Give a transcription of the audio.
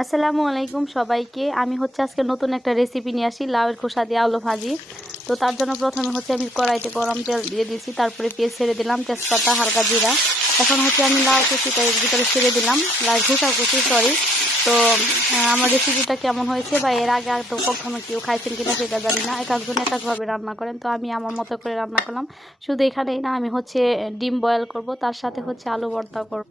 আসসালামু আলাইকুম সবাইকে। আমি আজকে নতুন একটা রেসিপি নিয়ে আসি, লাউয়ের খোসা দিয়ে আলু ভাজি। তো তার জন্য প্রথমে আমি কড়াইতে গরম তেল দিয়ে দিয়েছি, তারপরে পেঁয়াজ ছেড়ে দিলাম, তেজপাতা, হালকা জিরা। এখন আমি লাউ কুচিটা এর ভিতরে ছেড়ে দিলাম, লাউ খোসা কুচি সরি। তো আমার রেসিপিটা কেমন হয়েছে বা এর আগে তো কখনো কেউ খাইছেন কিনা সেটা জানি না, এক একজন এক একভাবে রান্না করেন, তো আমি আমার মতো করে রান্না করলাম। শুধু এখানেই না, আমি ডিম বয়েল করব, তার সাথে আলু ভর্তা করব।